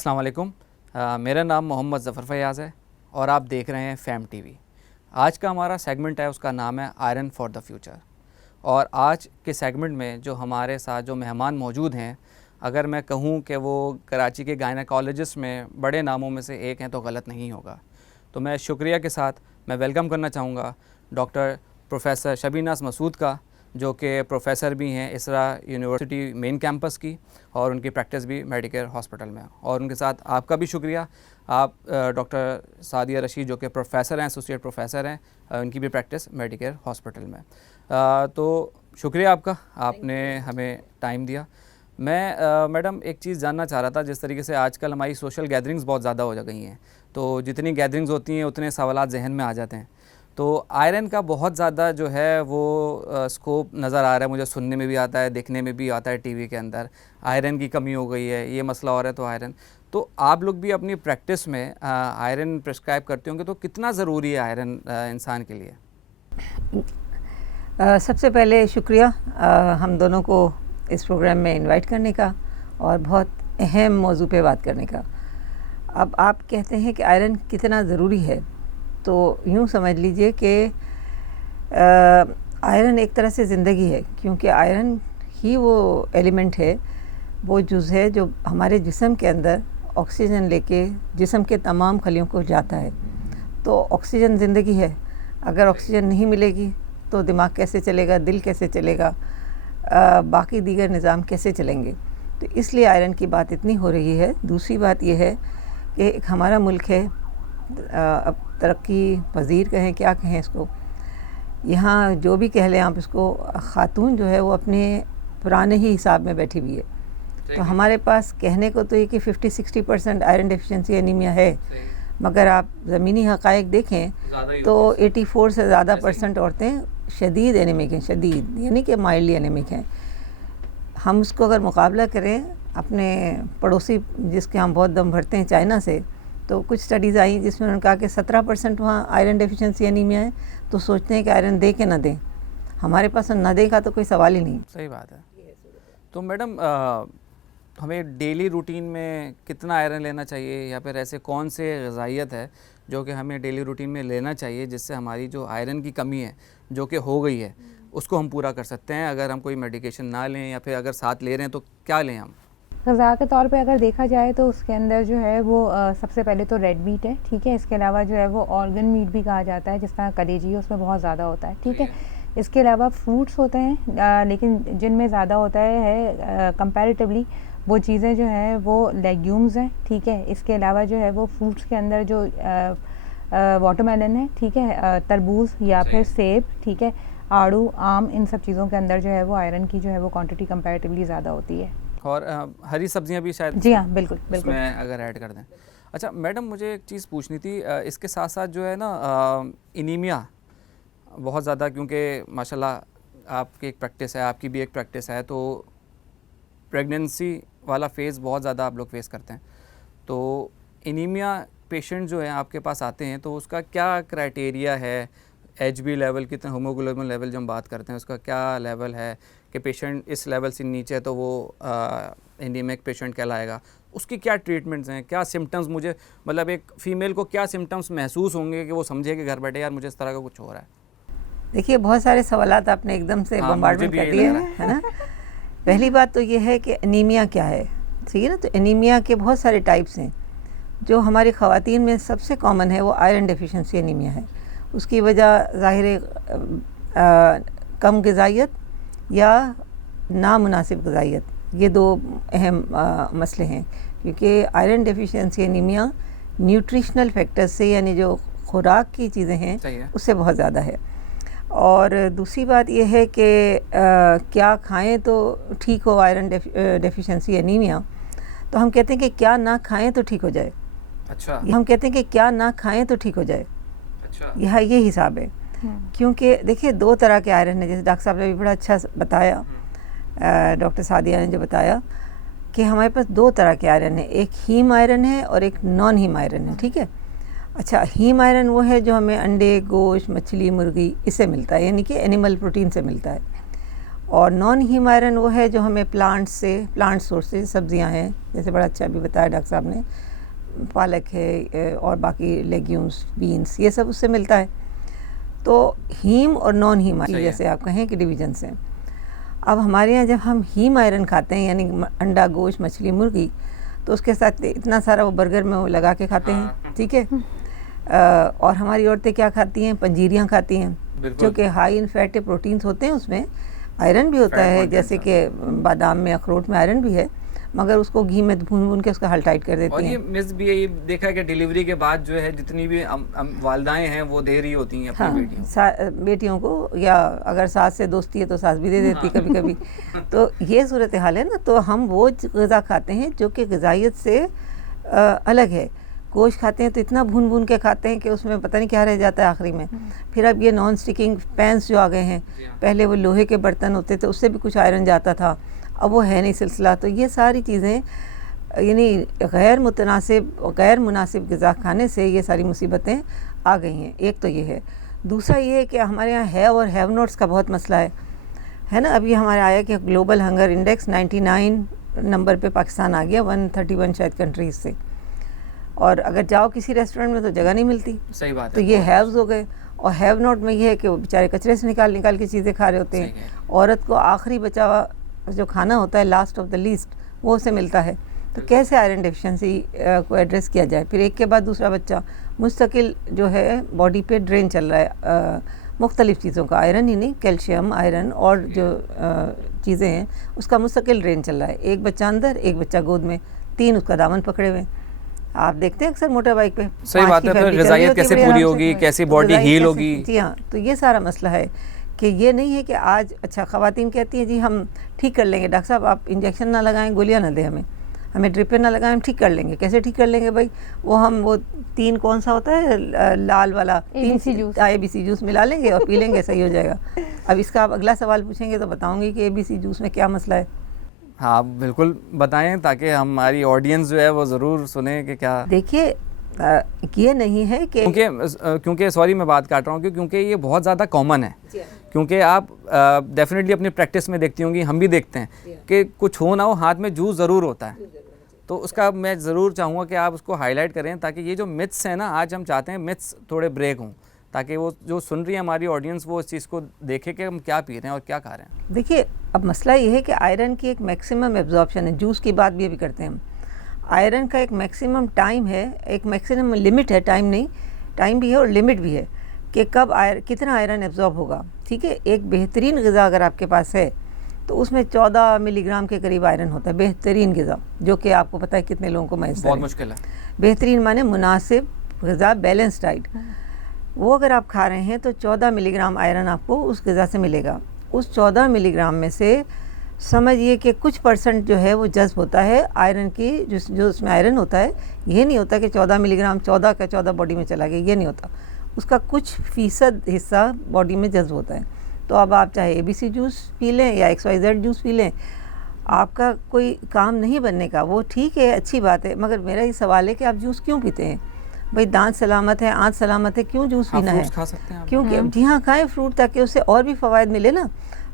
अस्सलाम वालेकुम। मेरा नाम मोहम्मद ज़फ़र फ़याज़ है और आप देख रहे हैं फ़ैम टीवी। आज का हमारा सेगमेंट है, उसका नाम है आयरन फॉर द फ्यूचर। और आज के सेगमेंट में जो हमारे साथ जो मेहमान मौजूद हैं, अगर मैं कहूँ कि वो कराची के गायनेकोलॉजिस्ट में बड़े नामों में से एक हैं तो गलत नहीं होगा। तो मैं शुक्रिया के साथ मैं वेलकम करना चाहूँगा डॉक्टर प्रोफ़ेसर शबीनाज़ मसूद का, जो कि प्रोफ़ेसर भी हैं इसरा यूनिवर्सिटी मेन कैंपस की, और उनकी प्रैक्टिस भी मेडिकेयर हॉस्पिटल में। और उनके साथ आपका भी शुक्रिया, आप डॉक्टर सादिया रशीद जो कि प्रोफ़ेसर हैं, एसोसिएट प्रोफ़ेसर हैं, उनकी भी प्रैक्टिस मेडिकेयर हॉस्पिटल में। तो शुक्रिया आपका, आपने हमें टाइम दिया। मैं मैडम एक चीज़ जानना चाह रहा था, जिस तरीके से आजकल हमारी सोशल गैदरिंग्स बहुत ज़्यादा हो जा गई हैं, तो जितनी गैदरिंग्स होती हैं उतने सवालात जहन में आ जाते हैं। तो आयरन का बहुत ज़्यादा जो है वो स्कोप नज़र आ रहा है, मुझे सुनने में भी आता है, देखने में भी आता है टीवी के अंदर, आयरन की कमी हो गई है, ये मसला और है। तो आयरन, तो आप लोग भी अपनी प्रैक्टिस में आयरन प्रिस्क्राइब करते होंगे, तो कितना ज़रूरी है आयरन इंसान के लिए? सबसे पहले शुक्रिया हम दोनों को इस प्रोग्राम में इनवाइट करने का और बहुत अहम मौजू पे बात करने का। अब आप कहते हैं कि आयरन कितना ज़रूरी है, तो यूँ समझ लीजिए कि आयरन एक तरह से ज़िंदगी है, क्योंकि आयरन ही वो एलिमेंट है, वो जुज़ है जो हमारे जिस्म के अंदर ऑक्सीजन लेके जिस्म के तमाम खलियों को जाता है। तो ऑक्सीजन ज़िंदगी है, अगर ऑक्सीजन नहीं मिलेगी तो दिमाग कैसे चलेगा, दिल कैसे चलेगा, बाकी दीगर निज़ाम कैसे चलेंगे। तो इसलिए आयरन की बात इतनी हो रही है। दूसरी बात यह है कि एक हमारा मुल्क है, अब तरक्की पजीर कहें क्या कहें इसको, यहाँ जो भी कह लें आप इसको, ख़ातून जो है वो अपने पुराने ही हिसाब में बैठी हुई है। तो हमारे पास कहने को तो ये कि 50-60% आयरन डेफिशिएंसी एनीमिया है, मगर आप ज़मीनी हक़ाइक़ देखें तो 84 से ज़्यादा % औरतें शदीद एनीमिक हैं, शदीद यानी कि माइल्डली एनीमिक हैं। हम उसको अगर मुकाबला करें अपने पड़ोसी जिसके हम बहुत दम भरते हैं, चाइना से, तो कुछ स्टडीज़ आई जिसमें उन्होंने कहा कि 17% वहाँ आयरन डेफिशिएंसी एनीमिया है। तो सोचते हैं कि आयरन दे के ना दें, हमारे पास ना दें का तो कोई सवाल ही नहीं। सही बात है। तो मैडम हमें डेली रूटीन में कितना आयरन लेना चाहिए, या फिर ऐसे कौन से ग़िज़ाइयत है जो कि हमें डेली रूटीन में लेना चाहिए, जिससे हमारी जो आयरन की कमी है जो कि हो गई है उसको हम पूरा कर सकते हैं, अगर हम कोई मेडिकेशन ना लें, या फिर अगर साथ ले रहे हैं तो क्या लें हम? ग़िज़ा के तौर पे अगर देखा जाए तो उसके अंदर जो है वो सबसे पहले तो रेड मीट है, ठीक है। इसके अलावा जो है वो ऑर्गन मीट भी कहा जाता है, जिस तरह कलेजी है उसमें बहुत ज़्यादा होता है, ठीक है। इसके अलावा फ्रूट्स होते हैं, लेकिन जिनमें ज़्यादा होता है कंपैरेटिवली वो चीज़ें जो हैं वो लेग्यूम्स हैं, ठीक है। इसके अलावा जो है वो फ्रूट्स के अंदर जो वाटरमेलन है, ठीक है, तरबूज या फिर सेब, ठीक है, आड़ू, आम, इन सब चीज़ों के अंदर जो है वो आयरन की जो है वो क्वांटिटी कंपैरेटिवली ज़्यादा होती है। और हरी सब्जियां भी शायद, जी हाँ, बिल्कुल बिल्कुल, इसमें अगर ऐड कर दें। अच्छा मैडम, मुझे एक चीज़ पूछनी थी, इसके साथ साथ जो है ना एनीमिया बहुत ज़्यादा, क्योंकि माशाल्लाह आपकी एक प्रैक्टिस है, आपकी भी एक प्रैक्टिस है, तो प्रेगनेंसी वाला फ़ेज़ बहुत ज़्यादा आप लोग फेस करते हैं। तो एनीमिया पेशेंट जो हैं आपके पास आते हैं, तो उसका क्या क्राइटेरिया है, HB लेवल, कितना हीमोग्लोबिन लेवल जो हम बात करते हैं उसका क्या लेवल है, कि पेशेंट इस लेवल से नीचे है तो वो एनीमिक पेशेंट कहलाएगा, उसकी क्या ट्रीटमेंट्स हैं, क्या सिम्टम्स, मुझे मतलब एक फ़ीमेल को क्या सिम्टम्स महसूस होंगे कि वो समझे कि घर बैठे यार मुझे इस तरह का कुछ हो रहा है? देखिए, बहुत सारे सवालात आपने एकदम से बम्बार्डमेंट कर दिए हैं, है ना। पहली बात तो ये है कि एनीमिया क्या है, ठीक है ना। तो एनीमिया के बहुत सारे टाइप्स हैं। जो हमारी ख़वातीन में सबसे कॉमन है वो आयरन डेफिशिएंसी एनीमिया है। उसकी वजह ज़ाहिर है कम ग़िज़ाइयत या नामुनासिब ग़िज़ाइयत, ये दो अहम मसले हैं। क्योंकि iron deficiency anaemia nutritional factors से, यानी जो खुराक की चीज़ें हैं उससे बहुत ज़्यादा है। और दूसरी बात यह है कि क्या खाएं तो ठीक हो आयरन डेफिशिएंसी एनीमिया, तो हम कहते हैं कि क्या ना खाएं तो ठीक हो जाए। अच्छा, हम कहते हैं कि क्या ना खाएं तो ठीक हो जाए। अच्छा, ये हिसाब है। क्योंकि देखिए, दो तरह के आयरन है, जैसे डॉक्टर साहब ने भी बड़ा अच्छा बताया, डॉक्टर सादिया ने जो बताया कि हमारे पास दो तरह के आयरन है, एक हीम आयरन है और एक नॉन हीम आयरन है, ठीक है। अच्छा, हीम आयरन वो है जो हमें अंडे, गोश्त, मछली, मुर्गी इससे मिलता है, यानी कि एनिमल प्रोटीन से मिलता है। और नॉन हीम आयरन वो है जो हमें प्लांट सोर्स से, सब्जियां हैं जैसे बड़ा अच्छा अभी बताया डॉक्टर साहब ने, पालक है और बाकी लेग्यूम्स, बीन्स, ये सब उससे मिलता है। तो हीम और नॉन हीम आयरन जैसे आप कहें कि डिवीजन से। अब हमारे यहाँ जब हम हीम आयरन खाते हैं यानी अंडा, गोश्त, मछली, मुर्गी, तो उसके साथ इतना सारा वो बर्गर में वो लगा के खाते हैं, ठीक है। और हमारी औरतें क्या खाती हैं, पंजीरियाँ खाती हैं, जो कि हाई इन फैटी प्रोटीन्स होते हैं, उसमें आयरन भी होता है, जैसे कि बादाम में, अखरोट में आयरन भी है, मगर उसको घी में भून के उसका हल टाइट कर देती हैं। और ये मिस भी ये देखा है कि डिलीवरी के बाद जो है जितनी भी वालदाएं हैं वो दे रही होती हैं अपनी बेटियों को, या अगर सास से दोस्ती है तो सास भी दे देती कभी कभी। तो ये सूरत हाल है ना। तो हम वो ग़िज़ा खाते हैं जो कि ग़िज़ाइयत से अलग है। गोश्त खाते हैं तो इतना भून के खाते हैं कि उसमें पता नहीं क्या रह जाता है आखिरी में। फिर अब ये नॉन स्टिकिंग पैंस जो आ गए हैं, पहले वो लोहे के बर्तन होते थे, उससे भी कुछ आयरन जाता था, अब वो है नहीं सिलसिला। तो ये सारी चीज़ें यानी गैर मुनासिब ग़िज़ा खाने से ये सारी मुसीबतें आ गई हैं। एक तो ये है। दूसरा ये है कि हमारे यहाँ हैव और हैव नॉट्स का बहुत मसला है ना। अभी हमारे आया कि ग्लोबल हंगर इंडेक्स 99 नंबर पे पाकिस्तान आ गया, 131 शायद कंट्रीज से। और अगर जाओ किसी रेस्टोरेंट में तो जगह नहीं मिलती। सही बात है। तो ये हैव्स हो गए। और हैव नॉट में ये है कि वो बेचारे कचरे से निकाल के चीज़ें खा रहे होते हैं। औरत को आखिरी बचा हुआ जो खाना होता है, लास्ट ऑफ द लीस्ट, वो उसे मिलता है। तो कैसे आयरन डेफिशिएंसी को एड्रेस किया जाए? फिर एक के बाद दूसरा बच्चा मुस्तकिल जो है बॉडी पे ड्रेन चल रहा है मुख्तलिफ़ चीज़ों का, आयरन ही नहीं, कैल्शियम, आयरन और जो चीज़ें हैं उसका मुस्तकिल ड्रेन चल रहा है। एक बच्चा अंदर, एक बच्चा गोद में, 3 उसका दामन पकड़े हुए। आप देखते हैं अक्सर मोटर बाइक पे। सही बात है। फिर ग़िज़ाइयत कैसे पूरी होगी, कैसी बॉडी हील होगी? जी हाँ। तो ये सारा मसला है कि ये नहीं है कि आज अच्छा ख़वातीन कहती हैं जी हम ठीक कर लेंगे, डॉक्टर साहब आप इंजेक्शन ना लगाएं, गोलियां ना दें, हमें ड्रिपें ना लगाएं, हम ठीक कर लेंगे। कैसे ठीक कर लेंगे भाई? वो 3 कौन सा होता है लाल वाला, ABC जूस मिला लेंगे और पी लेंगे, सही हो जाएगा। अब इसका आप अगला सवाल पूछेंगे तो बताऊंगी कि ABC जूस में क्या मसला है। हाँ बिल्कुल बताएं, ताकि हमारी ऑडियंस जो है वो ज़रूर सुने कि क्या। देखिए ये नहीं है कि क्योंकि सॉरी मैं बात काट रहा हूँ क्योंकि ये बहुत ज़्यादा कॉमन है। क्योंकि आप डेफिनेटली अपनी प्रैक्टिस में देखती होंगी, हम भी देखते हैं कि कुछ हो ना हो हाथ में जूस ज़रूर होता है। तो उसका मैं ज़रूर चाहूँगा कि आप उसको हाईलाइट करें, ताकि ये जो मिथ्स हैं ना, आज हम चाहते हैं मिथ्स थोड़े ब्रेक हों, ताकि वो जो सुन रही है हमारी ऑडियंस वो इस चीज़ को देखे कि हम क्या पी रहे हैं और क्या खा रहे हैं। देखिए अब मसला ये है कि आयरन की एक मैक्सिमम एब्जॉर्प्शन है। जूस की बात भी अभी करते हैं हम। आयरन का एक मैक्सिमम टाइम है, एक मैक्सिमम लिमिट है, टाइम नहीं, टाइम भी है और लिमिट भी है कि कब कितना आयरन एब्जॉर्ब होगा। ठीक है, एक बेहतरीन ग़िज़ा अगर आपके पास है तो उसमें 14 मिलीग्राम के करीब आयरन होता है, बेहतरीन ग़िज़ा, जो कि आपको पता है कितने लोगों को मैसर है। बहुत मुश्किल है। बेहतरीन माने मुनासिब ग़िज़ा, बैलेंस डाइट, वो अगर आप खा रहे हैं तो 14 मिलीग्राम आयरन आपको उस ग़िज़ा से मिलेगा। उस 14 मिलीग्राम में से समझिए कि कुछ % जो है वो जज्ब होता है आयरन की, जो उसमें आयरन होता है। ये नहीं होता कि 14 मिलीग्राम 14 का 14 बॉडी में चला गया, ये नहीं होता। उसका कुछ फ़ीसद हिस्सा बॉडी में जज्ब होता है। तो अब आप चाहे ABC जूस पी लें या XYZ जूस पी लें, आपका कोई काम नहीं बनने का। वो ठीक है, अच्छी बात है, मगर मेरा ये सवाल है कि आप जूस क्यों पीते हैं? भाई दांत सलामत है, आँत सलामत है, क्यों जूस पीना है? खा सकते हैं क्योंकि जी हाँ, खाएँ फ्रूट, ताकि उससे और भी फ़वाइद मिले ना।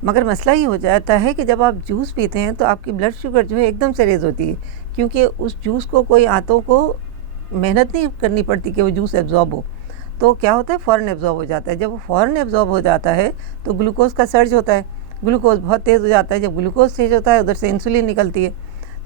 मगर मसला ये हो जाता है कि जब आप जूस पीते हैं तो आपकी ब्लड शुगर जो है एकदम से रेज़ होती है, क्योंकि उस जूस को कोई आंतों को मेहनत नहीं करनी पड़ती कि वो जूस एब्जॉर्ब हो। तो क्या होता है, फ़ौरन एब्जॉर्ब हो जाता है। जब वो फ़ौरन एब्जॉर्ब हो जाता है तो ग्लूकोज का सर्ज होता है, ग्लूकोज बहुत तेज़ हो जाता है। जब ग्लूकोज तेज़ होता है उधर से इंसुलिन निकलती है।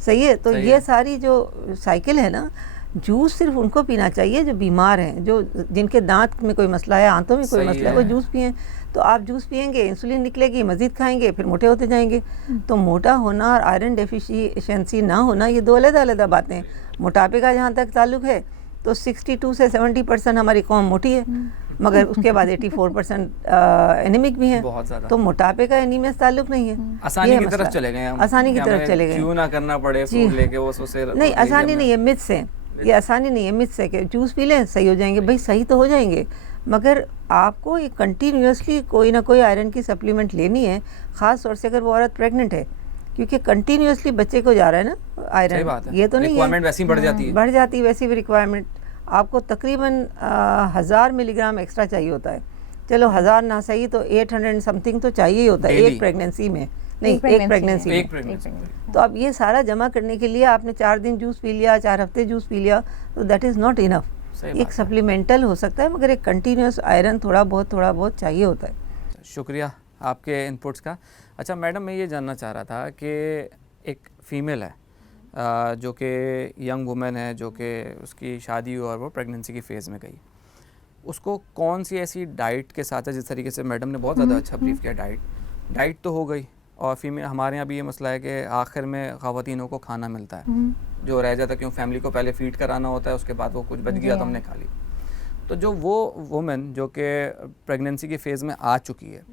सही है। तो ये सारी जो साइकिल है ना, जूस सिर्फ उनको पीना चाहिए जो बीमार हैं, जिनके दांत में कोई मसला है, आंतों में कोई मसला है, वो जूस पिएं। तो आप जूस पिएंगे, इंसुलिन निकलेगी, मज़ीद खाएंगे, फिर मोटे होते जाएंगे। तो मोटा होना और आयरन डेफिशिएंसी ना होना, ये 2 अलग-अलग बातें हैं। मोटापे का जहाँ तक ताल्लुक़ है तो 62 से 70% हमारी कौम मोटी है, मगर उसके बाद 84% एनीमिक भी हैं। तो मोटापे का एनीमिया से ताल्लुक़ नहीं है। आसानी की तरफ चले गए हम, आसानी की तरफ चले गए, क्यों ना करना पड़े फ्रूट लेके वो सोचे नहीं, आसानी नहीं है, मिथ्स है ये, आसानी नहीं है, मिथ्स है कि जूस पी लें सही हो जाएंगे। भाई सही तो हो जाएंगे, मगर आपको ये कंटिन्यूसली कोई ना कोई आयरन की सप्लीमेंट लेनी है, ख़ास तौर से अगर वो औरत प्रेग्नेंट है, क्योंकि कंटिन्यूसली बच्चे को जा रहा है ना आयरन। ये तो नहीं है, वैसी बढ़ जाती है, वैसी भी रिक्वायरमेंट आपको तकरीबन 1000 मिलीग्राम एक्स्ट्रा चाहिए होता है। चलो 1000 ना सही तो 800 समथिंग तो चाहिए ही होता है एक प्रेगनेंसी में। नहीं, एक pregnancy pregnancy एक में। प्रेगनेंसी। तो अब ये सारा जमा करने के लिए आपने 4 दिन जूस पी लिया, 4 हफ्ते जूस पी लिया, तो दैट इज़ नॉट इनफ। सही एक बात है। सप्लीमेंटल हो सकता है, मगर एक कंटिन्यूस आयरन थोड़ा बहुत चाहिए होता है। शुक्रिया आपके इनपुट्स का। अच्छा मैडम, मैं ये जानना चाह रहा था कि एक फ़ीमेल है जो कि यंग वुमेन है, जो कि उसकी शादी हुई और वो प्रेगनेंसी की फ़ेज़ में गई, उसको कौन सी ऐसी डाइट के साथ है, जिस तरीके से मैडम ने बहुत ज़्यादा अच्छा ब्रीफ किया, डाइट तो हो गई, और फीमेल हमारे यहाँ भी ये मसला है कि आखिर में ख़वातीनों को खाना मिलता है जो रह जाता है, क्यों फैमिली को पहले फीड कराना होता है, उसके बाद वो कुछ बच जी गया तो हाँ। हमने खा ली। तो जो वो वुमेन जो कि प्रेगनेंसी की फ़ेज़ में आ चुकी है,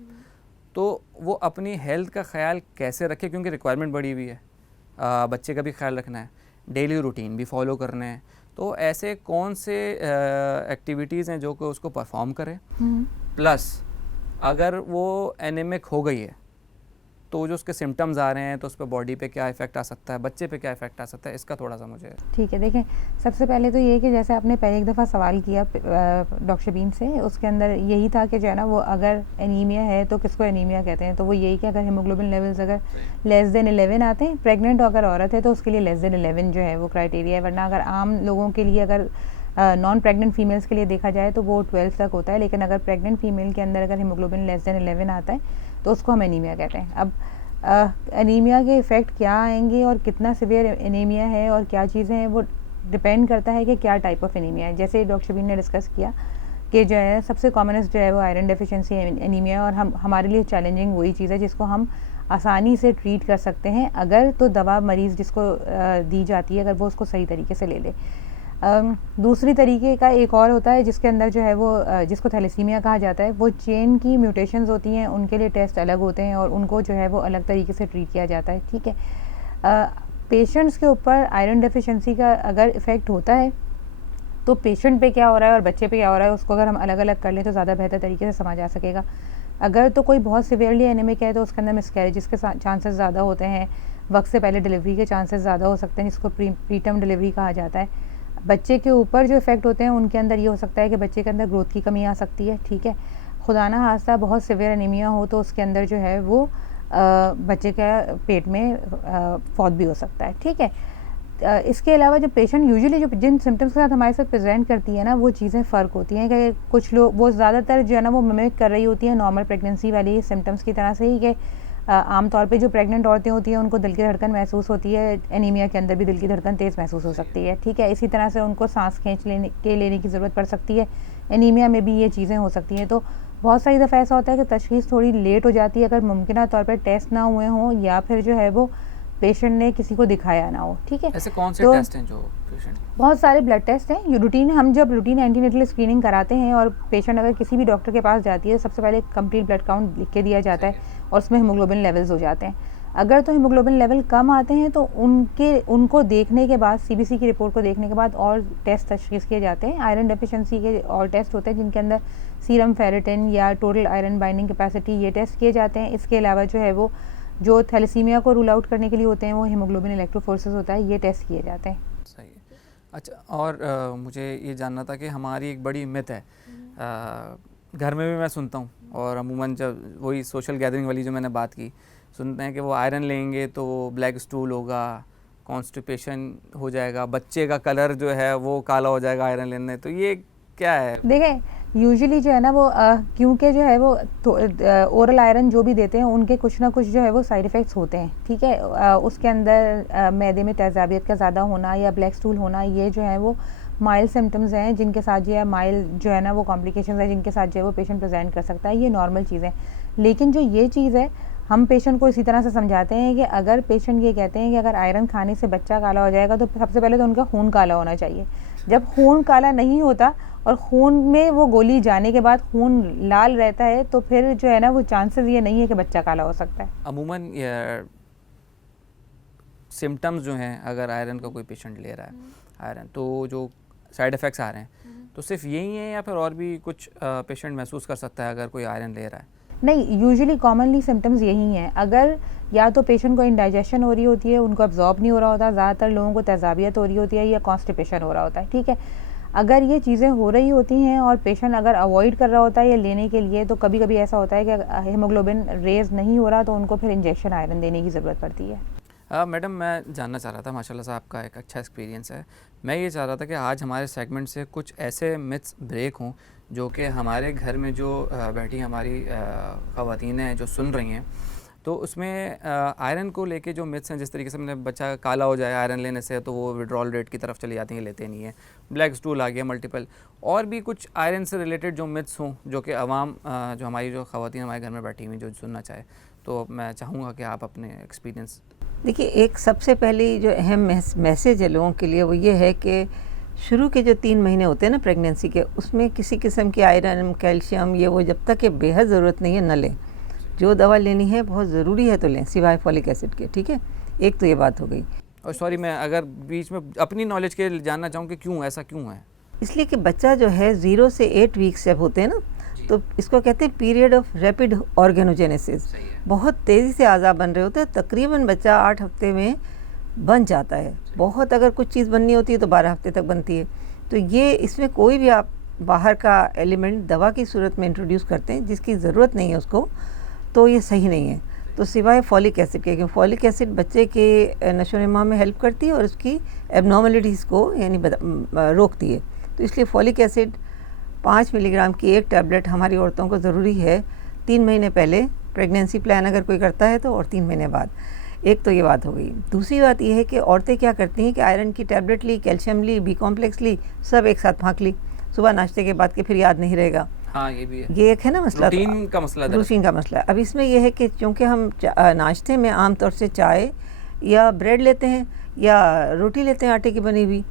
तो वो अपनी हेल्थ का ख्याल कैसे रखे, क्योंकि रिक्वायरमेंट बढ़ी हुई है, बच्चे का भी ख्याल रखना है, डेली रूटीन भी फॉलो करने हैं, तो ऐसे कौन से एक्टिविटीज़ हैं जो कि उसको परफॉर्म करें, प्लस अगर वो एनीमिक हो गई है तो जो उसके सिम्टम्स आ रहे हैं तो उस पर बॉडी पे क्या इफेक्ट आ सकता है, बच्चे पे क्या इफेक्ट आ सकता है, इसका थोड़ा सा मुझे। ठीक है, देखें, सबसे पहले तो ये कि जैसे आपने पहले एक दफ़ा सवाल किया डॉक्टर शबीन से, उसके अंदर यही था कि जो है ना वो अगर एनीमिया है तो किसको एनीमिया कहते हैं, तो वो यही कि अगर हीमोग्लोबिन लेवल्स अगर लेस देन 11 आते हैं, प्रेग्नेंट अगर औरत है तो उसके लिए लेस देन 11 जो है वो क्राइटेरिया है, वरना अगर आम लोगों के लिए, अगर नॉन प्रेग्नेंट फीमेल्स के लिए देखा जाए तो वो 12 तक होता है, लेकिन अगर प्रेग्नेंट फीमेल के अंदर अगर हीमोग्लोबिन लेस देन 11 आता है तो उसको हम एनीमिया कहते हैं। अब एनीमिया के इफ़ेक्ट क्या आएंगे और कितना सिवियर एनीमिया है और क्या चीज़ें हैं, वो डिपेंड करता है कि क्या टाइप ऑफ एनीमिया है। जैसे डॉक्टर शबीन ने डिस्कस किया कि जो है सबसे कॉमनेस्ट जो है वो आयरन डेफिशिएंसी एनीमिया, और हमारे लिए चैलेंजिंग वही चीज़ है जिसको हम आसानी से ट्रीट कर सकते हैं अगर तो दवा मरीज़ जिसको दी जाती है अगर वो उसको सही तरीके से ले ले। दूसरी तरीके का एक और होता है जिसके अंदर जो है वो जिसको थैलेसीमिया कहा जाता है, वो चेन की म्यूटेशंस होती हैं, उनके लिए टेस्ट अलग होते हैं और उनको जो है वो अलग तरीके से ट्रीट किया जाता है। ठीक है, पेशेंट्स के ऊपर आयरन डेफिशिएंसी का अगर इफ़ेक्ट होता है तो पेशेंट पे क्या हो रहा है और बच्चे पे क्या हो रहा है उसको अगर हम अलग अलग कर लें तो ज़्यादा बेहतर तरीके से समझ आ सकेगा। अगर तो कोई बहुत सिवियरली एनीमिक है तो उसके अंदर मिसकैरेजेस के चांसेस ज़्यादा होते हैं, वक्त से पहले डिलीवरी के चांसेस ज़्यादा हो सकते हैं, जिसको प्रीटर्म डिलीवरी कहा जाता है। बच्चे के ऊपर जो इफ़ेक्ट होते हैं उनके अंदर ये हो सकता है कि बच्चे के अंदर ग्रोथ की कमी आ सकती है। ठीक है, खुदा ना खास्ता बहुत सिवियर एनीमिया हो तो उसके अंदर जो है वो बच्चे का पेट में फौत भी हो सकता है। ठीक है, इसके अलावा जब पेशेंट यूजुअली जो जिन सिम्टम्स के साथ हमारे साथ प्रेजेंट करती है ना, वो चीज़ें फ़र्क होती हैं कि कुछ लोग वो ज़्यादातर जो है ना वो मिमिक कर रही होती हैं नॉर्मल प्रेगनेंसी वाली सिम्टम्स की तरह से ही, कि आमतौर पे जो प्रेग्नेंट औरतें होती हैं उनको दिल की धड़कन महसूस होती है, एनीमिया के अंदर भी दिल की धड़कन तेज़ महसूस हो सकती है। ठीक है, इसी तरह से उनको सांस खींच लेने की ज़रूरत पड़ सकती है, एनीमिया में भी ये चीज़ें हो सकती हैं। तो बहुत सारी दफ़ा ऐसा होता है कि तशख़ीस थोड़ी लेट हो जाती है अगर मुमकिन तौर पर टेस्ट ना हुए हों या फिर जो है वो पेशेंट ने किसी को दिखाया ना हो। ठीक है, ऐसे कौन से तो टेस्ट हैं जो पेशेंट? बहुत सारे ब्लड टेस्ट हैं, ये रूटीन, हम जब रूटीन एंटीनेटल स्क्रीनिंग कराते हैं और पेशेंट अगर किसी भी डॉक्टर के पास जाती है, सबसे पहले कंप्लीट ब्लड काउंट लिख के दिया जाता है और उसमें हीमोग्लोबिन लेवल्स हो जाते हैं। अगर तो हीमोग्लोबिन लेवल कम आते हैं तो उनको देखने के बाद, सीबीसी की रिपोर्ट को देखने के बाद और टेस्ट तशख़ीस किए जाते हैं। आयरन डेफिशिएंसी के और टेस्ट होते हैं जिनके अंदर सीरम फेरेटिन या टोटल आयरन बाइंडिंग कैपेसिटी, ये टेस्ट किए जाते हैं। इसके अलावा जो है वो जो थैलेसीमिया को रूल आउट करने के लिए होते हैं वो हीमोग्लोबिन इलेक्ट्रोफोरेसिस होता है, ये टेस्ट किए जाते हैं। सही है। अच्छा, और मुझे ये जानना था कि हमारी एक बड़ी मिथ है, घर में भी मैं सुनता हूँ और अमूमन जब वही सोशल गैदरिंग वाली जो मैंने बात की, सुनते हैं कि वो आयरन लेंगे तो ब्लैक स्टूल होगा, कॉन्स्टिपेशन हो जाएगा, बच्चे का कलर जो है वो काला हो जाएगा आयरन लेने, तो ये क्या है? देखें, यूजुअली जो है ना वो क्योंकि जो है वो ओरल आयरन जो भी देते हैं उनके कुछ ना कुछ जो है वो साइड इफ़ेक्ट्स होते हैं। ठीक है, उसके अंदर मैदे में तेज़ाबियत का ज़्यादा होना या ब्लैक स्टूल होना, ये जो है वो माइल्ड सिम्टम्स हैं जिनके साथ जो है माइल्ड जो है ना वो कॉम्प्लिकेशंस हैं जिनके साथ जो है वो पेशेंट प्रेजेंट कर सकता है, ये नॉर्मल चीज़ें। लेकिन जो ये चीज़ है, हम पेशेंट को इसी तरह से समझाते हैं कि अगर पेशेंट ये कहते हैं कि अगर आयरन खाने से बच्चा काला हो जाएगा तो सबसे पहले तो उनका खून काला होना चाहिए। जब खून काला नहीं होता और खून में वो गोली जाने के बाद खून लाल रहता है तो फिर जो है ना वो चांसेस ये नहीं है कि बच्चा काला हो सकता है। अमूमन सिम्टम्स जो हैं, अगर आयरन का कोई पेशेंट ले रहा है आयरन, तो जो साइड इफ़ेक्ट्स आ रहे हैं तो सिर्फ यही है या फिर और भी कुछ पेशेंट महसूस कर सकता है अगर कोई आयरन ले रहा है? नहीं, यूजुअली कॉमनली सिम्टम्स यही हैं। अगर या तो पेशेंट को इंडाइजेशन हो रही होती है, उनको एब्जॉर्ब नहीं हो रहा होता, ज़्यादातर लोगों को तेज़ाबियत हो रही होती है या कॉन्स्टिपेशन हो रहा होता है। ठीक है, अगर ये चीज़ें हो रही होती हैं और पेशेंट अगर अवॉइड कर रहा होता है ये लेने के लिए, तो कभी कभी ऐसा होता है कि हीमोग्लोबिन रेज नहीं हो रहा, तो उनको फिर इंजेक्शन आयरन देने की ज़रूरत पड़ती है। मैडम, मैं जानना चाह रहा था, माशाल्लाह से आपका एक अच्छा एक्सपीरियंस है। मैं ये चाह रहा था कि आज हमारे सेगमेंट से कुछ ऐसे मिथ्स ब्रेक हों जो कि हमारे घर में जो बैठी हमारी ख़वातीन हैं जो सुन रही हैं, तो उसमें आयरन को लेके जो मिथ्स हैं, जिस तरीके से मैंने बच्चा काला हो जाए आयरन लेने से तो वो विड्रॉल रेट की तरफ चली जाती हैं, लेते नहीं हैं, ब्लैक स्टूल आ गया, मल्टीपल और भी कुछ आयरन से रिलेटेड जो मिथ्स हों जो कि आवाम जो हमारी जो ख़वातीन हमारे घर में बैठी हुई जो सुनना चाहे, तो मैं चाहूँगा कि आप अपने एक्सपीरियंस। देखिए, एक सबसे पहली जो अहम मैसेज है लोगों के लिए वो ये है कि शुरू के जो 3 महीने होते हैं ना प्रेगनेंसी के, उसमें किसी किस्म की आयरन, कैल्शियम, ये वो जब तक कि बेहद ज़रूरत नहीं है न लें। जो दवा लेनी है बहुत ज़रूरी है तो लें, सिवाय फॉलिक एसिड के। ठीक है, एक तो ये बात हो गई। और सॉरी, मैं अगर बीच में अपनी नॉलेज के जानना चाहूँ कि क्यों ऐसा क्यों है? इसलिए कि बच्चा जो है 0 से 8 वीक्स जब होते हैं ना, तो इसको कहते हैं पीरियड ऑफ रैपिड ऑर्गेनोजेनेसिस। बहुत तेज़ी से आज़ा बन रहे होते हैं, तकरीबन बच्चा 8 हफ्ते में बन जाता है। बहुत अगर कुछ चीज़ बननी होती है तो 12 हफ्ते तक बनती है। तो ये इसमें कोई भी आप बाहर का एलिमेंट दवा की सूरत में इंट्रोड्यूस करते हैं जिसकी ज़रूरत नहीं है उसको, तो ये सही नहीं है। तो सिवाय फॉलिक एसिड के, क्योंकि फॉलिक एसिड बच्चे के नशो नमा में हेल्प करती है और उसकी एबनॉर्मलिटीज़ को यानी रोकती है। तो इसलिए फॉलिक एसिड 5 मिलीग्राम की एक टैबलेट हमारी औरतों को ज़रूरी है 3 महीने पहले प्रेगनेंसी प्लान अगर कोई करता है तो, और 3 महीने बाद। एक तो ये बात हो गई। दूसरी बात ये है कि औरतें क्या करती हैं कि आयरन की टैबलेट ली, कैल्शियम ली, बी कॉम्प्लेक्स ली, सब एक साथ फाँक ली, सुबह नाश्ते के बाद के फिर याद नहीं रहेगा। हाँ, ये भी है। ये एक है ना मसला, रूटीन का मसला। रूटीन का मसला। अब इसमें यह है कि चूँकि हम नाश्ते में आमतौर से चाय या ब्रेड लेते हैं या रोटी लेते हैं आटे की बनी हुई,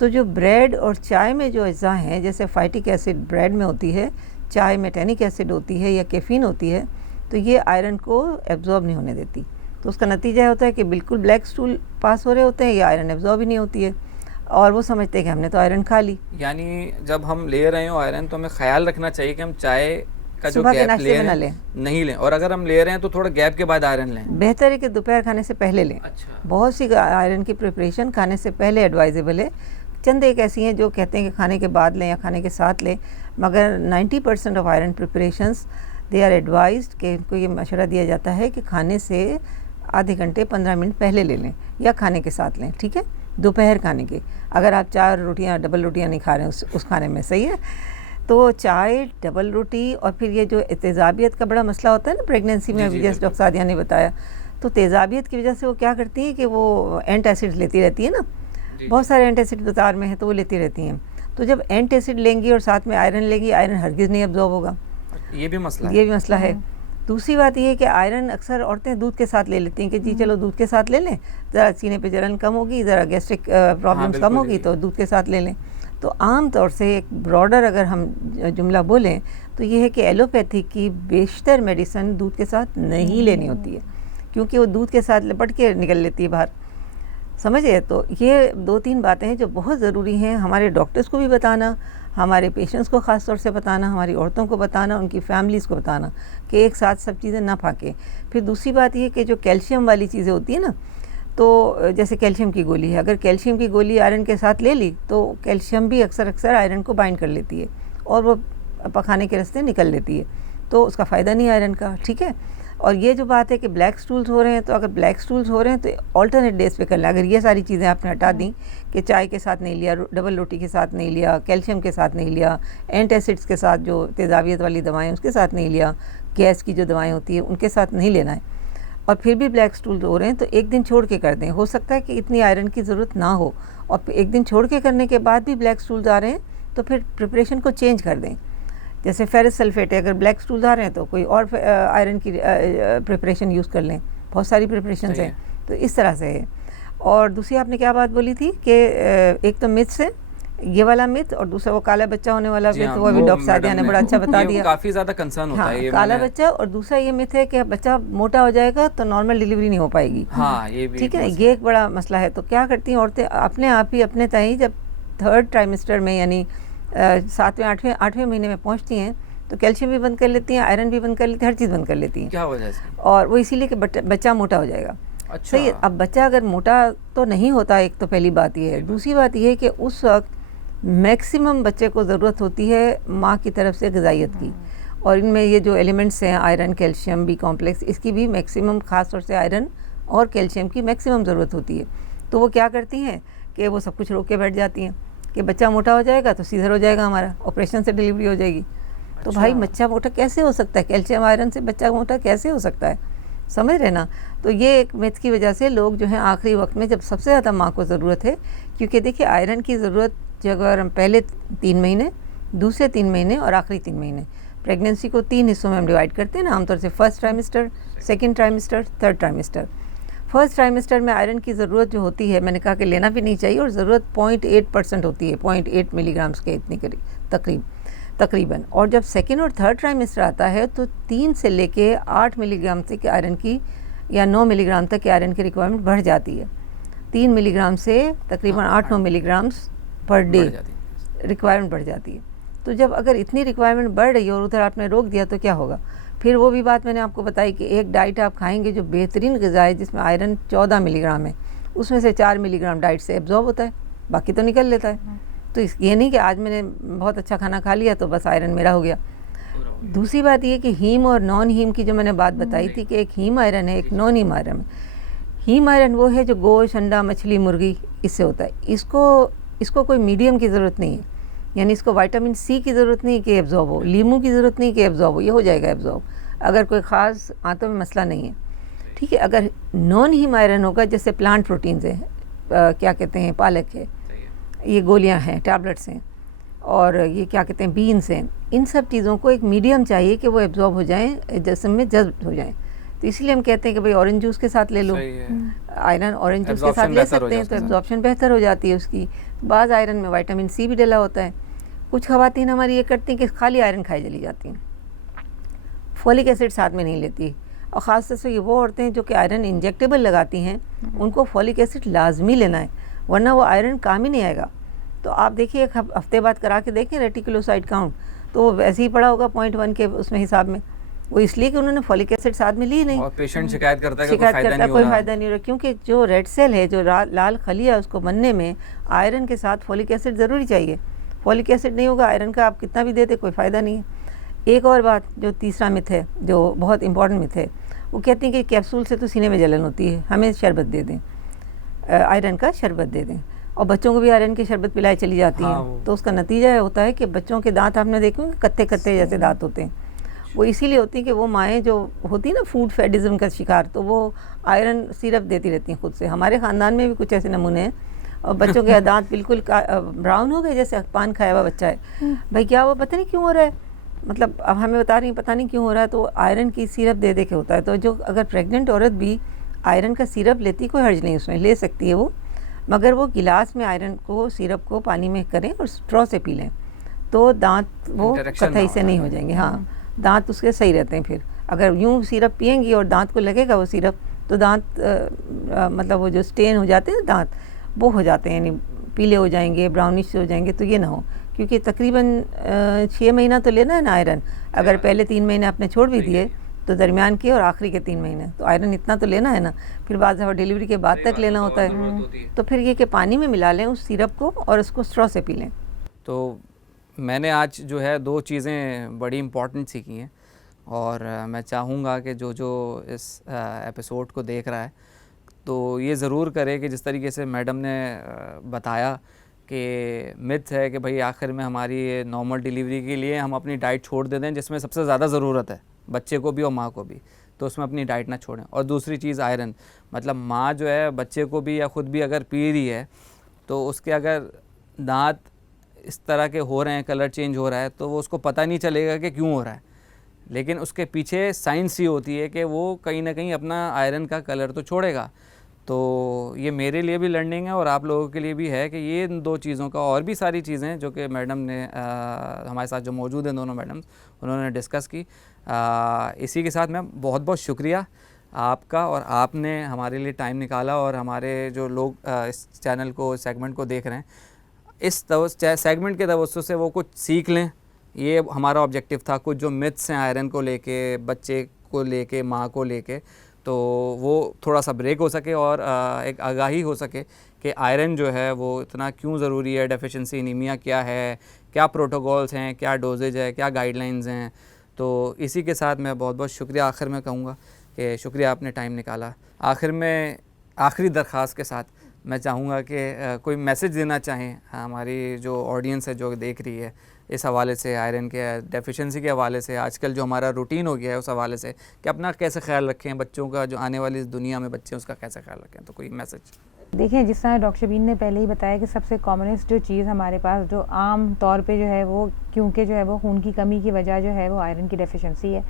तो जो ब्रेड और चाय में जो अज्जा हैं, जैसे फाइटिक एसिड ब्रेड में होती है, चाय में टैनिक एसिड होती है या कैफीन होती है, तो ये आयरन को एब्जॉर्ब नहीं होने देती। तो उसका नतीजा होता है कि बिल्कुल ब्लैक स्टूल पास हो रहे होते हैं या आयरन एब्जॉर्ब ही नहीं होती है, और वो समझते हैं कि हमने तो आयरन खा ली। यानी जब हम ले रहे हो आयरन तो हमें ख्याल रखना चाहिए कि हम चाय का जो सुबह के गैप नाश्ते ले में रहे ना हैं नहीं लें, और अगर हम ले रहे हैं तो थोड़ा गैप के बाद आयरन लें। बेहतर है कि दोपहर खाने से पहले लें। अच्छा। बहुत सी आयरन की प्रिपरेशन खाने से पहले एडवाइजेबल है। चंद एक ऐसी हैं जो कहते हैं कि खाने के बाद लें या खाने के साथ लें, मगर 90% of iron preparations they are advised कि इनको ये मशवरा दिया जाता है कि खाने से आधे घंटे 15 मिनट पहले ले लें या खाने के साथ लें। ठीक है, दोपहर खाने के, अगर आप 4 रोटियां डबल रोटियां नहीं खा रहे हैं उस खाने में, सही है, तो चाय, डबल रोटी, और फिर ये जो तेज़ाबियत का बड़ा मसला होता है ना प्रेगनेंसी में, अभी जैसे डॉक्टर सादिया ने बताया, तो तेज़ाबियत की वजह से वो क्या करती हैं कि वो एंटासिड लेती रहती है ना, बहुत सारे एंटासिड बाजार में है तो वो लेती रहती हैं। तो जब एंटासिड लेंगी और साथ में आयरन लेंगी, आयरन हरगिज़ नहीं एब्जॉर्ब होगा। ये भी मसला है। दूसरी बात ये है कि आयरन अक्सर औरतें दूध के साथ ले लेती हैं कि जी चलो दूध के साथ ले लें, ज़रा सीने पे जलन कम होगी, ज़रा गैस्ट्रिक प्रॉब्लम्स कम होगी तो दूध के साथ ले लें। तो आम तौर से एक ब्रॉडर अगर हम जुमला बोलें तो ये है कि एलोपैथी की बेशतर मेडिसिन दूध के साथ नहीं लेनी होती है, क्योंकि वो दूध के साथ लपट के निकल लेती है बाहर, समझे। तो ये 2-3 बातें हैं जो बहुत ज़रूरी हैं हमारे डॉक्टर्स को भी बताना, हमारे पेशेंट्स को ख़ास तौर से बताना, हमारी औरतों को बताना, उनकी फैमिलीज़ को बताना कि एक साथ सब चीज़ें ना फाँकें। फिर दूसरी बात ये कि जो कैल्शियम वाली चीज़ें होती है ना, तो जैसे कैल्शियम की गोली है, अगर कैल्शियम की गोली आयरन के साथ ले ली तो कैल्शियम भी अक्सर आयरन को बाइंड कर लेती है और वो पखाने के रास्ते निकल लेती है, तो उसका फ़ायदा नहीं आयरन का। ठीक है, और ये जो बात है कि ब्लैक स्टूल्स हो रहे हैं, तो अगर ब्लैक स्टूल्स हो रहे हैं तो ऑल्टरनेट डेज पे कर लें। अगर ये सारी चीज़ें आपने हटा दी कि चाय के साथ नहीं लिया, डबल रोटी के साथ नहीं लिया, कैल्शियम के साथ नहीं लिया, एंटासिड्स के साथ जो तेज़ाबियत वाली दवाएं उसके साथ नहीं लिया, गैस की जो दवाएं होती है उनके साथ नहीं लेना है, और फिर भी ब्लैक स्टूल हो रहे हैं तो एक दिन छोड़ के कर दें। हो सकता है कि इतनी आयरन की ज़रूरत ना हो, और एक दिन छोड़ के करने के बाद भी ब्लैक स्टूल्स आ रहे हैं तो फिर प्रिपरेशन को चेंज कर दें। जैसे फेरस सल्फेट है, अगर ब्लैक स्टूल्स आ रहे हैं तो कोई और आयरन की प्रिपरेशन यूज़ कर लें। बहुत सारी प्रिपरेशन हैं, तो इस तरह से है। और दूसरी आपने क्या बात बोली थी कि एक तो मिथ्स है, ये वाला मिथ, और दूसरा वो काला बच्चा होने वाला मिथ, वो अभी डॉक्टर सादिया ने बड़ा अच्छा बता दिया। काफ़ी ज़्यादा कंसर्न होता है ये काला बच्चा, और दूसरा ये मिथ है कि बच्चा मोटा हो जाएगा तो नॉर्मल डिलीवरी नहीं हो पाएगी। हाँ, ये भी ठीक है, ये एक बड़ा मसला है। तो क्या करती हैं औरतें अपने आप ही अपने तय, जब 3rd ट्राइमेस्टर में यानी 7वें 8वें महीने में पहुँचती हैं तो कैल्शियम भी बंद कर लेती हैं, आयरन भी बंद कर लेती हैं, हर चीज़ बंद कर लेती हैं। क्या वजह है? और वो इसीलिए कि बच्चा मोटा हो जाएगा। अच्छा। सही है। अब बच्चा अगर मोटा तो नहीं होता, एक तो पहली बात ये है। दूसरी बात ये है कि उस वक्त मैक्सिमम बच्चे को ज़रूरत होती है माँ की तरफ से ग़िज़ाइयत की, और इनमें ये जो एलिमेंट्स हैं आयरन, कैल्शियम, बी कॉम्प्लेक्स, इसकी भी मैक्सिमम, ख़ास तौर से आयरन और कैल्शियम की मैक्सिमम ज़रूरत होती है। तो वो क्या करती हैं कि वो सब कुछ रोक के बैठ जाती हैं कि बच्चा मोटा हो जाएगा तो सीधर हो जाएगा, हमारा ऑपरेशन से डिलीवरी हो जाएगी। तो भाई बच्चा मोटा कैसे हो सकता है, कैल्शियम आयरन से बच्चा मोटा कैसे हो सकता है, समझ रहे ना। तो ये एक मिथ की वजह से लोग जो हैं आखिरी वक्त में, जब सबसे ज़्यादा माँ को ज़रूरत है, क्योंकि देखिए आयरन की ज़रूरत जो अगर हम पहले 3 महीने, दूसरे 3 महीने और आखिरी 3 महीने, प्रेगनेंसी को 3 हिस्सों में हम डिवाइड करते हैं ना आमतौर से, first trimester, second trimester, third trimester. First trimester में आयरन की ज़रूरत जो होती है, मैंने कहा कि लेना भी नहीं चाहिए, और ज़रूरत 0.8% होती है, 0.8 मिलीग्राम्स के इतनी करीब तकरीबन। और जब सेकेंड और थर्ड ट्राइमेस्टर आता है तो 3 से लेके 8 मिलीग्राम तक आयरन की, या 9 मिलीग्राम तक के आयरन की रिक्वायरमेंट बढ़ जाती है। 3 मिलीग्राम से तकरीबन 8-9 मिलीग्राम्स पर डे रिक्वायरमेंट बढ़ जाती है। तो जब अगर इतनी रिक्वायरमेंट बढ़ रही है और उधर आपने रोक दिया तो क्या होगा। फिर वो भी बात मैंने आपको बताई कि एक डाइट आप खाएंगे जो बेहतरीन ग़िज़ा है, जिसमें आयरन 14 मिलीग्राम है, उसमें से 4 मिलीग्राम डाइट से एब्जॉर्ब होता है, बाकी तो निकल लेता है। तो ये नहीं कि आज मैंने बहुत अच्छा खाना खा लिया तो बस आयरन मेरा हो गया। दूसरी बात ये कि हीम और नॉन हीम की जो मैंने बात बताई थी कि एक हीम आयरन है, एक नॉन हीम आयरन है। हीम आयरन वो है जो गोश्त, अंडा, मछली, मुर्गी, इससे होता है। इसको कोई मीडियम की ज़रूरत नहीं है, यानी इसको विटामिन सी की ज़रूरत नहीं कि एब्जॉर्ब हो, लीमू की ज़रूरत नहीं कि एब्जॉर्ब हो, ये हो जाएगा एब्जॉर्ब, अगर कोई ख़ास आंतों में मसला नहीं है, ठीक है। अगर नॉन हीम आयरन होगा, जैसे प्लांट प्रोटीन्स हैं, क्या कहते हैं, पालक है, ये गोलियां हैं, टैबलेट्स हैं, और ये क्या कहते हैं, बीन्स हैं, इन सब चीज़ों को एक मीडियम चाहिए कि वो एब्जॉर्ब हो जाएं, जिस्म में जज्ब हो जाएं। तो इसलिए हम कहते हैं कि भाई ऑरेंज जूस के साथ ले लो आयरन, ऑरेंज जूस के साथ ले सकते हैं तो एब्जॉर्प्शन बेहतर हो जाती है उसकी। बाज़ आयरन में विटामिन सी भी डला होता है। कुछ ख़वातीन हमारी ये करती हैं कि खाली आयरन खाई चली जाती हैं, फॉलिक एसिड साथ में नहीं लेती, और ख़ास तौर से ये वो औरतें जो कि आयरन इंजेक्टेबल लगाती हैं, उनको फॉलिक एसिड लाजमी लेना है, वरना वो आयरन काम ही नहीं आएगा। तो आप देखिए एक हफ्ते बाद करा के देखें रेटिकुलोसाइट काउंट, तो वो वैसे ही पड़ा होगा 0.1 के उसमें हिसाब में, वो इसलिए कि उन्होंने फॉलिक एसिड साथ में ली नहीं। और पेशेंट शिकायत करता है कि कोई फ़ायदा नहीं हो रहा, क्योंकि जो रेड सेल है, जो लाल खलिया, उसको बनने में आयरन के साथ फॉलिक एसिड ज़रूरी चाहिए। फॉलिक एसिड नहीं होगा आयरन का, आप कितना भी देते कोई फ़ायदा नहीं है। एक और बात, जो तीसरा मिथ है, जो बहुत इंपॉर्टेंट मिथ है, वो कहती हैं कि कैप्सूल से तो सीने में जलन होती है, हमें शरबत दे दें, आयरन का शरबत दे दें, और बच्चों को भी आयरन की शरबत पिलाई चली जाती है। तो उसका नतीजा होता है कि बच्चों के दांत आपने देखे होंगे कत्ते कत्ते जैसे दांत होते हैं, वो इसीलिए होती हैं कि वो माएँ जो होती हैं ना फूड फैडिज्म का शिकार, तो वो आयरन सिरप देती रहती हैं खुद से। हमारे ख़ानदान में भी कुछ ऐसे नमूने हैं, और बच्चों के दांत बिल्कुल ब्राउन हो गए जैसे पान खाया हुआ बच्चा है। भाई क्या वो पता नहीं क्यों हो रहा है, मतलब अब हमें बता रही पता नहीं क्यों हो रहा है, तो आयरन की सिरप दे दे के होता है। तो जो अगर प्रेग्नेंट औरत भी आयरन का सिरप लेती, कोई हर्ज नहीं, उसमें ले सकती है वो, मगर वो गिलास में आयरन को, सिरप को पानी में करें और स्ट्रॉ से पी लें, तो दांत वो कतई से नहीं हो जाएंगे। हाँ, दांत उसके सही रहते हैं। फिर अगर यूँ सिरप पिएंगी और दांत को लगेगा वो सिरप, तो दांत मतलब वो जो स्टेन हो जाते हैं दांत, वो हो जाते हैं, यानी पीले हो जाएंगे, ब्राउनिश हो जाएंगे। तो ये ना हो, क्योंकि तकरीबन 6 महीना तो लेना है ना आयरन। अगर पहले 3 महीने आपने छोड़ भी दिए तो दरमियान के और आखिरी के 3 महीने तो आयरन इतना तो लेना है ना। फिर बाद दफ़ा डिलीवरी के बाद तक लेना होता है, तो फिर ये कि पानी में मिला लें उस सिरप को और उसको स्ट्रॉ से पी लें। तो मैंने आज जो है 2 चीज़ें बड़ी इम्पॉर्टेंट सीखी हैं, और मैं चाहूँगा कि जो इस एपिसोड को देख रहा है तो ये ज़रूर करे कि जिस तरीके से मैडम ने बताया कि मिथ है कि भाई आखिर में हमारी नॉर्मल डिलीवरी के लिए हम अपनी डाइट छोड़ देते हैं, जिसमें सबसे ज़्यादा ज़रूरत है बच्चे को भी और माँ को भी, तो उसमें अपनी डाइट ना छोड़ें। और दूसरी चीज़ आयरन, मतलब माँ जो है बच्चे को भी या ख़ुद भी अगर पी रही है तो उसके अगर दांत इस तरह के हो रहे हैं, कलर चेंज हो रहा है, तो वो उसको पता नहीं चलेगा कि क्यों हो रहा है, लेकिन उसके पीछे साइंस ये होती है कि वो कहीं ना कहीं अपना आयरन का कलर तो छोड़ेगा। तो ये मेरे लिए भी लर्निंग है और आप लोगों के लिए भी है कि ये इन 2 चीज़ों का, और भी सारी चीज़ें जो कि मैडम ने हमारे साथ जो मौजूद हैं दोनों मैडम्स, उन्होंने डिस्कस की। इसी के साथ मैं बहुत बहुत शुक्रिया आपका, और आपने हमारे लिए टाइम निकाला, और हमारे जो लोग इस चैनल को, सेगमेंट को देख रहे हैं, इस सेगमेंट के तवज्जो से वो कुछ सीख लें, ये हमारा ऑब्जेक्टिव था। कुछ जो मिथ्स हैं आयरन को लेके, बच्चे को लेके, माँ को लेके, तो वो थोड़ा सा ब्रेक हो सके और एक आगाही हो सके कि आयरन जो है वो इतना क्यों ज़रूरी है, डेफिशिएंसी एनीमिया क्या है, क्या प्रोटोकॉल्स हैं, क्या डोजेज है, क्या गाइडलाइंस हैं। तो इसी के साथ मैं बहुत बहुत शुक्रिया आखिर में कहूँगा कि शुक्रिया आपने टाइम निकाला। आखिर में आखिरी दरख्वास्त के साथ मैं चाहूँगा कि कोई मैसेज देना चाहें हमारी जो ऑडियंस है जो देख रही है इस हवाले से, आयरन के डेफिशिएंसी के हवाले से, आजकल जो हमारा रूटीन हो गया है उस हवाले से कि अपना कैसे ख्याल रखें, बच्चों का जो आने वाली इस दुनिया में बच्चे उसका कैसे ख्याल रखें। तो कोई मैसेज? देखिए, जिस तरह डॉक्टर शबीन ने पहले ही बताया कि सबसे कॉमनेस्ट जो चीज़ हमारे पास जो आम तौर पे जो है वो, क्योंकि जो है वो खून की कमी की वजह जो है वो आयरन की डेफिशिएंसी है।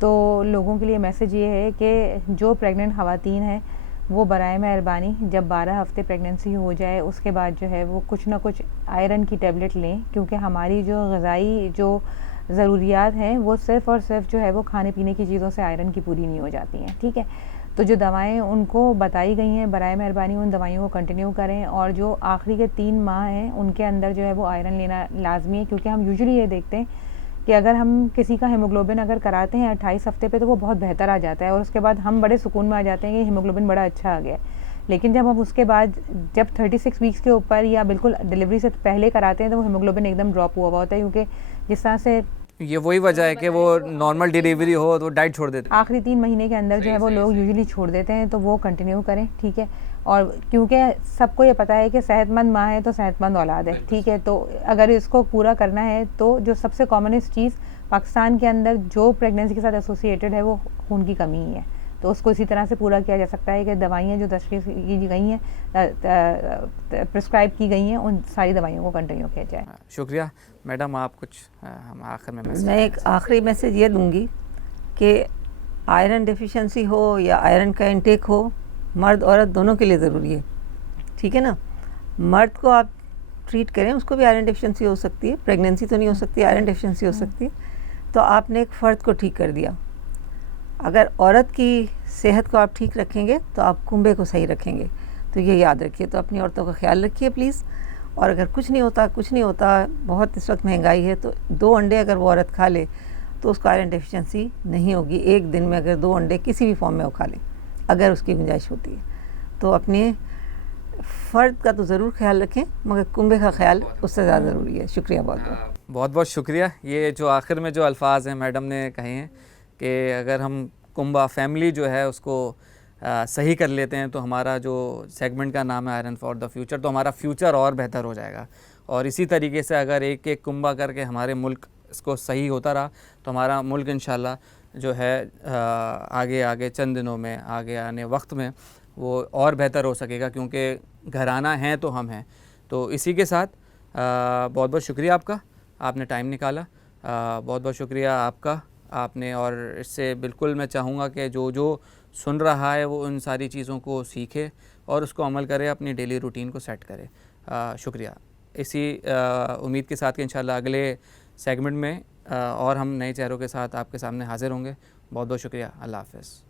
तो लोगों के लिए मैसेज ये है कि जो प्रेग्नेंट ख़वातीन हैं वो बराए मेहरबानी जब 12 हफ़्ते प्रेगनेंसी हो जाए उसके बाद जो है वो कुछ ना कुछ आयरन की टेबलेट लें, क्योंकि हमारी जो ग़िज़ाई जो ज़रूरियात हैं वो सिर्फ़ और सिर्फ जो है वो खाने पीने की चीज़ों से आयरन की पूरी नहीं हो जाती हैं। ठीक है, तो जो दवाएं उनको बताई गई हैं बराए मेहरबानी उन दवाइयों को कंटिन्यू करें, और जो आखिरी के 3 माह हैं उनके अंदर जो है वो आयरन लेना लाजमी है, क्योंकि हम यूजुअली ये देखते हैं कि अगर हम किसी का हीमोग्लोबिन अगर कराते हैं 28 हफ्ते पे तो वो बहुत बेहतर आ जाता है और उसके बाद हम बड़े सुकून में आ जाते हैं कि हीमोग्लोबिन बड़ा अच्छा आ गया है। लेकिन जब हम उसके बाद जब 36 वीक्स के ऊपर या बिल्कुल डिलीवरी से पहले कराते हैं तो वो हीमोग्लोबिन एकदम ड्रॉप हुआ होता है, क्योंकि जिस तरह से ये वही वजह है कि वो नॉर्मल डिलीवरी हो तो डाइट छोड़ देते हैं। आखिरी 3 महीने के अंदर जो है वो लोग यूजुअली छोड़ देते हैं, तो वो कंटिन्यू करें। ठीक है, और क्योंकि सबको ये पता है कि सेहतमंद माँ है तो सेहतमंद औलाद है। ठीक है, तो अगर इसको पूरा करना है तो जो सबसे कॉमनेस्ट चीज़ पाकिस्तान के अंदर जो प्रेगनेंसी के साथ एसोसिएटेड है वो खून की कमी ही है, तो उसको इसी तरह से पूरा किया जा सकता है कि दवाइयाँ जो तशख़ीस की गई हैं, प्रिस्क्राइब की गई हैं, उन सारी दवाइयों को कंटिन्यू किया जाए। शुक्रिया मैडम, आप कुछ हम आखिर में मैं एक आखिरी मैसेज ये दूंगी कि आयरन डेफिशिएंसी हो या आयरन का इंटेक हो, मर्द औरत दोनों के लिए ज़रूरी है। ठीक है ना, मर्द को आप ट्रीट करें, उसको भी आयरन डेफिशिएंसी हो सकती है, प्रेगनेंसी तो नहीं हो सकती, आयरन डेफिशिएंसी हो सकती है। तो आपने एक फ़र्द को ठीक कर दिया। अगर औरत की सेहत को आप ठीक रखेंगे तो आप कुंबे को सही रखेंगे। तो ये याद रखिए। तो अपनी औरतों का ख्याल रखिए प्लीज़। और अगर कुछ नहीं होता, बहुत इस वक्त महंगाई है, तो 2 अंडे अगर वो औरत खा ले तो उसको आयरन डेफिशिएंसी नहीं होगी। एक दिन में अगर 2 अंडे किसी भी फॉर्म में वो खा ले, अगर उसकी गुंजाइश होती है, तो अपने फ़र्द का तो ज़रूर ख्याल रखें, मगर कुंबे का ख्याल उससे ज़्यादा ज़रूरी है। शुक्रिया, बहुत बहुत शुक्रिया। ये जो आखिर में जो अल्फाज हैं मैडम ने कहे हैं कि अगर हम कुंबा फैमिली जो है उसको सही कर लेते हैं तो हमारा जो सेगमेंट का नाम है आयरन फॉर द फ्यूचर, तो हमारा फ्यूचर और बेहतर हो जाएगा। और इसी तरीके से अगर एक एक कुंबा करके हमारे मुल्क इसको सही होता रहा तो हमारा मुल्क इंशाल्लाह जो है आगे आगे चंद दिनों में, आगे आने वक्त में वो और बेहतर हो सकेगा, क्योंकि घराना है तो हम हैं। तो इसी के साथ बहुत बहुत शुक्रिया आपका, आपने टाइम निकाला। बहुत बहुत शुक्रिया आपका, आपने। और इससे बिल्कुल मैं चाहूँगा कि जो जो सुन रहा है वो उन सारी चीज़ों को सीखे और उसको अमल करे, अपनी डेली रूटीन को सेट करे। शुक्रिया। इसी उम्मीद के साथ कि इंशाल्लाह अगले सेगमेंट में और हम नए चेहरों के साथ आपके सामने हाज़िर होंगे। बहुत बहुत शुक्रिया। अल्लाह हाफ़िज़।